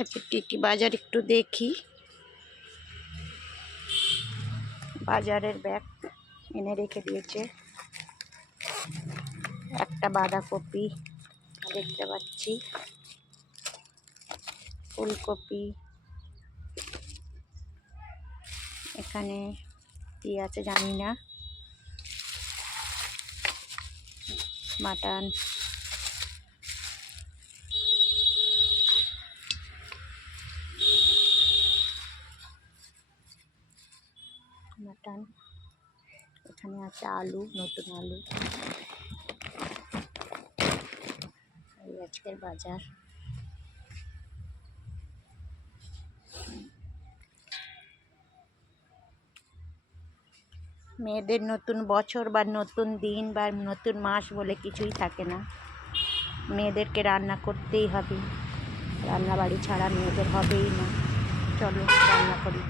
আজকে কি কি বাজার একটু দেখি। বাজারের ব্যাগ এনে রেখে দিয়েছে। একটা বাঁধাকপি দেখতে পাচ্ছি, ফুলকপি, এখানে কি আছে জানি না, মাটন, এখানে আছে আলু, নতুন আলু। এই আজকের বাজার। মেয়েদের নতুন বছর বা নতুন দিন বা নতুন মাস বলে কিছুই থাকে না। মেয়েদেরকে রান্না করতেই হবে, রান্না বাড়ি ছাড়া মেয়েদের হবেই না। চলো রান্না করি।